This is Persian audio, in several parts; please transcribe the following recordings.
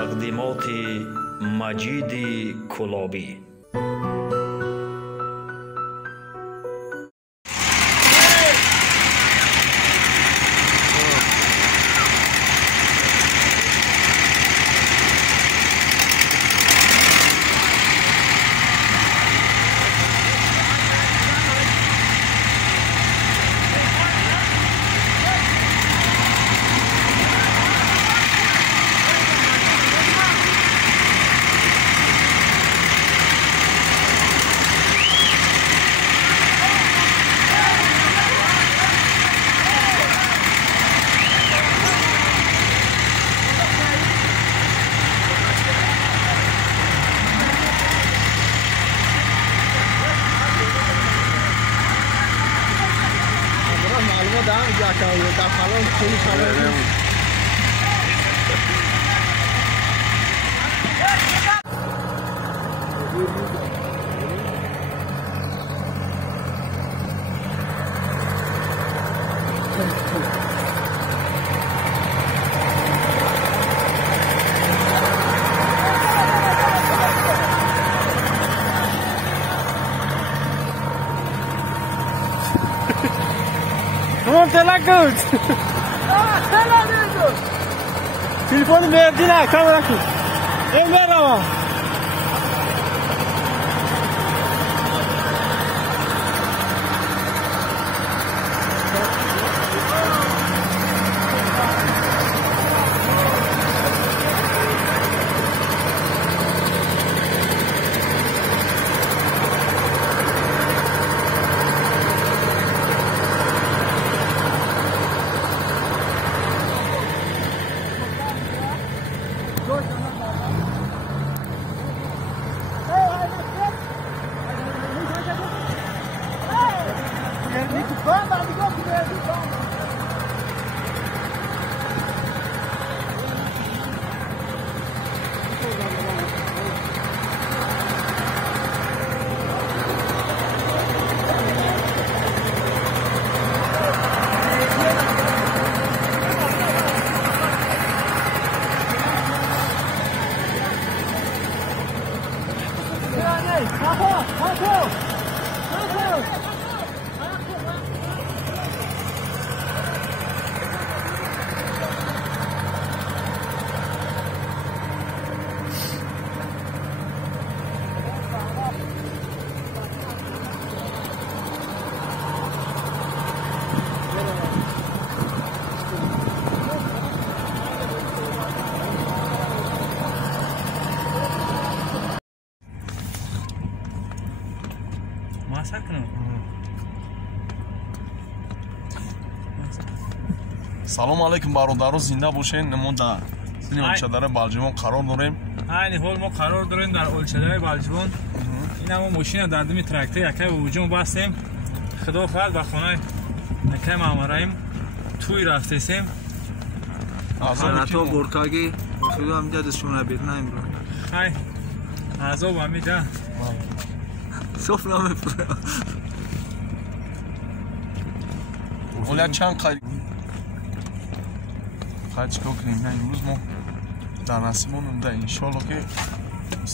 تقدیمات مجید کلابی. Good. Telefonu verdiler, kamera kız. Evler ama. салом алайкум бародаро, зинда бошед. мо дар сини олчадари балҷивон қарор дорем. айни ҳол мо қарор дорем дар олчадари балҷивон. инамо мошина дар думи трактор якай вуҷун бастем. худофат ба хонаи якай маъмараим туй рафтесем. азото буркаги худо ҳамҷа дастшона бирнаим ро. хай азоб ҳамиҷа соф намепура. оля чанд қариб чикор кунем. имрӯз мо дар насибон умда иншоалло ки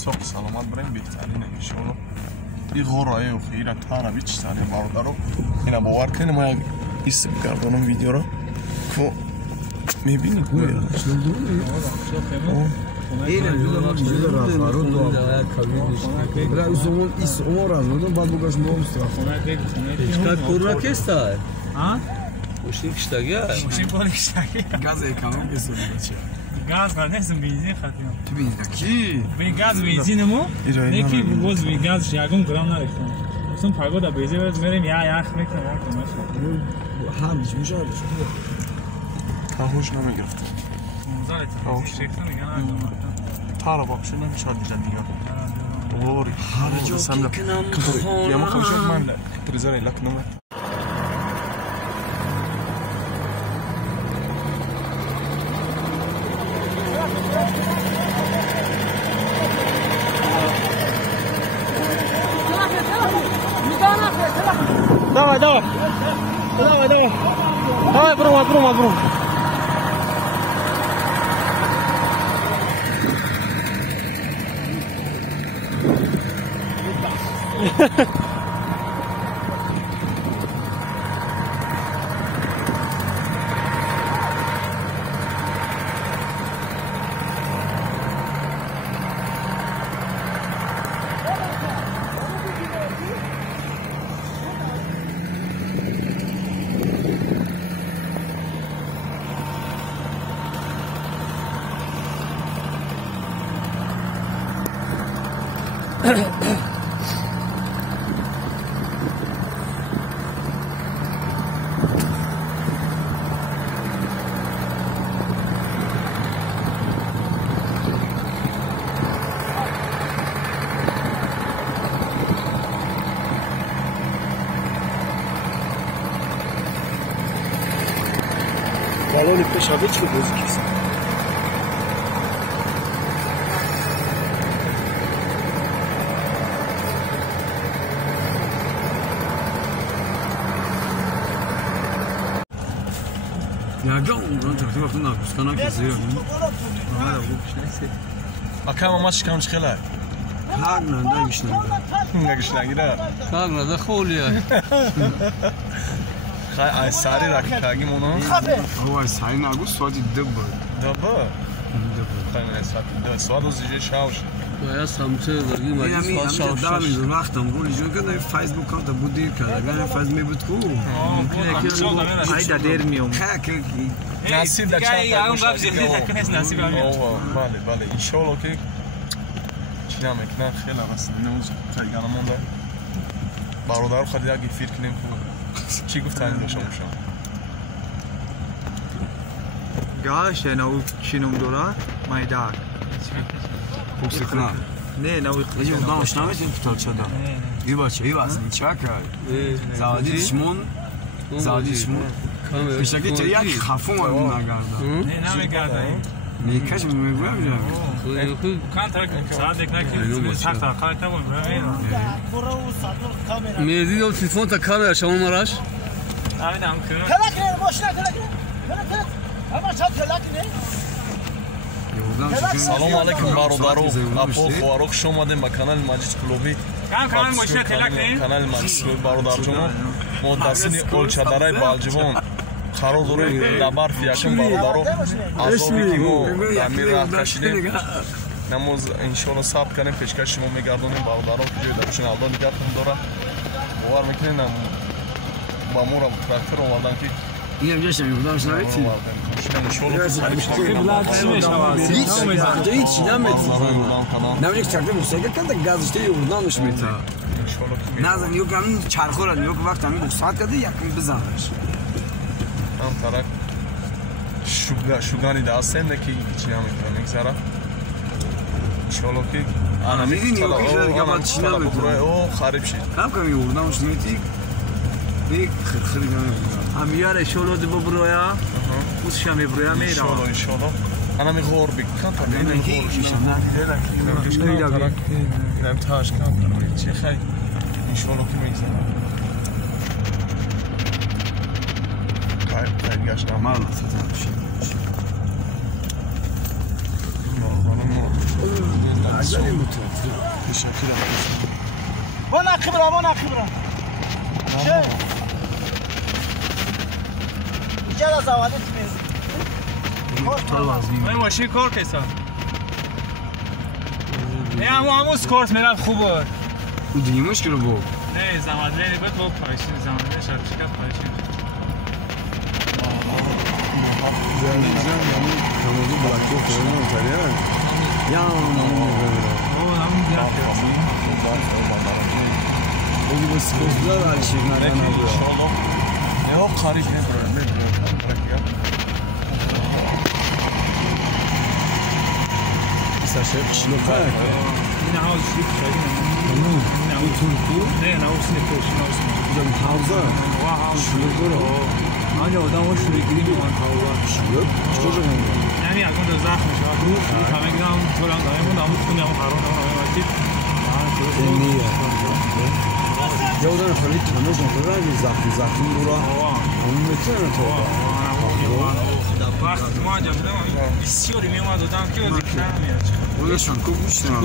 соҳ саломат барем беҳтарина иншоалло. и ғора ира тараби чистане бародаро. ина бовар кунем мо як истиб гардонам видеоро ко мебини гӯя газ нестам бензин хатим. Ту бензин ки? Газ бензинму? Неки боз газ ягон грамм нарехтам. Гуфтам погода бензин вард мерем ях мекунам як ҳамиш мешавад. таҳош намегирифтам. Залет. Шехтам меган. Тара бахша намешавад диҷа дигар. Ори ҳар самда. Я мо хамшо ман тризаре лакнама. Давай, давай. Давай, давай. Давай, Брума. Balon peşabe çıkıyor gözüküyorsun. Akşam ama çıkan çıkıyorlar. Kagna da gişler. Ne güçler gider. Kagna da xoliya. Ay sari rakikagim onu. Vay sayın Agus suati debba. Daba. Daba. Saat suat uzije şavş. Ya samse vergi mali suat şavş. Vaqtam golijon kada Facebook da budir kada. Yani faz mebutku. Hayda dermiyorum. Nasib da çanta. Ya un gab zeli taknes nasib amiyor. Vale, vale. İnşallah ki çinam ekran xela aslında ne olacak? Kayganımda. Barodar xadiya gifir kilim ku. چی گفتن داشتم شما؟ گاش نو چینم دورا مایدار. خوشکنا. نه نوی قیچی دامش نمیتونی کتال شده. یه باز نیچکه. زادیشمون. بیشتری تریاک خفون اون نگرده. نه نمیگرده. نیکش میگویم جا. کان ترک ساعت یک نکی سخت خواهد نبود. میدی دو تلفن تا کامera شما مراش؟ Aynen kırın. Telakine boşuna telakine. Ama çat telakine. سلام علیکم برادرو اپو خوارو خوش اومدیم به کانال ماجید کلوبی کانال ماشین تلک کانال ماجید کلوبی برادر جون ما دستین اولچادرای بالجوان خرو دوره دبر فیاکم برادرو عذابی که ما امیر راه کشیدیم نموز انشالله ثبت کنیم پیشکش شما میگردونیم برادرو که جای درشون الان نگهتون داره باور میکنین با مورم تراکتور اومدن که اینم جاشم یودم شنویتی هیچ نمیدونم چرته موسیقی کنده گازشته یودمش میتا نازن یو کم چرخورن یو وقت همین ساعت کده یکم بزنش هم طرف شوگانی داستن که چی هم میکنه میگذاره انشالله که انا میدین یو که دیگه باید چی نمیکنه او خریب شید هم کمی یودمش میتی بیک خیلی نمیکنه همیاره شلو دی ببرویا وش همی برویا میرا انشالله انا میخور بکن تا ببینم خور اینم تاش کن چه خیلی انشالله که میگذارم خیلی گشتم مال فتن بشه عجلی متوفر تشکرم وانا خبره چه چرا زوادت من ماشین کار کسان نه هموز کارت میرد خوبه او دیگه مشکل رو بود نه زمادلینی بود با پایشین زمادلین شرکت پایشین زنیزم یعنی تمازو بلاکتو فرمون اونتاریان یا همون دیگر بگی بس بزدار علیشیق ندن انشالله یا خریب نمیدونم شاید شلوغه این هاوس شیک شدیم این هاوس ترکو نه هاوس نیست هاوس جام هاوزا هاوس شلوغه رو آنجا آدم‌ها شلوغی می‌کنن هاوس شلوغ چطور می‌کنن یعنی اگه اون زخم میشه رو همه گیرم طولم دارم اون ناموس کنیم اون قرار نمی‌کنم وقتی نیه جودن خالی تنوز نکنه زخمی رو اون میتونه تو وقتی ما انجام دادم بسیاری می اومد دادم که دیگه نمیاد. خودشون خوب گوشتن.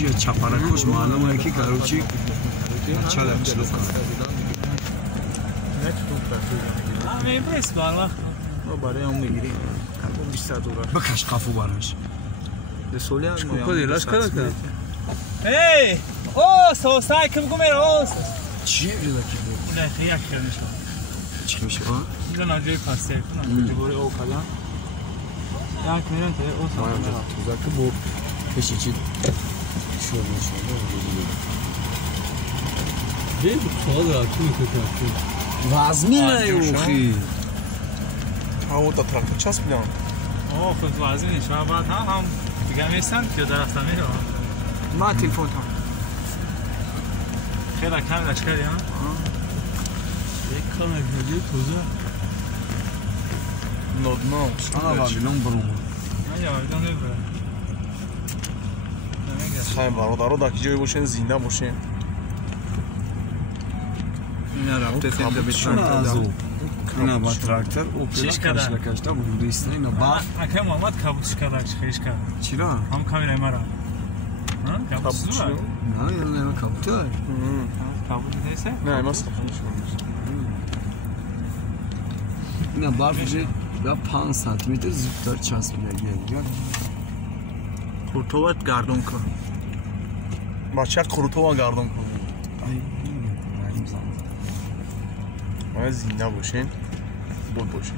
یه چپرکش معلومه که کاروچی چاله چلو کنه. همین بس بالا. ما برای هم میگیریم. همون 20 دلار. بکش قفو براش. دسولی هم خود ایلاش کرد. Hey! Oh, so sai que comer os. چی بیدا کی؟ نه خیلی کردنش. چی میشه ها؟ اینجا ناجی پاسه کنم. جبوری او کلا. یا میرن ته او ما اینجا تو زاک بو کشی چی؟ شو میشه. بی خود را تو میکنه. وزنی نیوخی. ها تا تراکتور چسب بیان. اوه خود وزنی شما بعد هم دیگه میسن که درخت میره. ما تلفن تا. خیلی کم لشکری ها. یک کم دیگه توزه. نودنام. آنا بابیلون برون. نه یا ایدان نبره. خیلی برادرها در کی جایی باشین زنده باشین. اینا رفته تیم بیشتر ازو. اینا با تراکتور اوپلا کشلکشتا بود ایستن اینا با. اکه محمد کابوتش کردش خیش کرد. چرا؟ هم کامیرای مرا. ها؟ کابوتش Cappuccino? نه یه نه کاپتور. کابوت دیسه؟ نه ما استفادهش کنیم. اینا برفشه یا 5 سانتی متر زودتر چسب میگیره. قرطوات گردون کن. بچه قرطوات گردون کن. ما زنده باشین. بود باشین.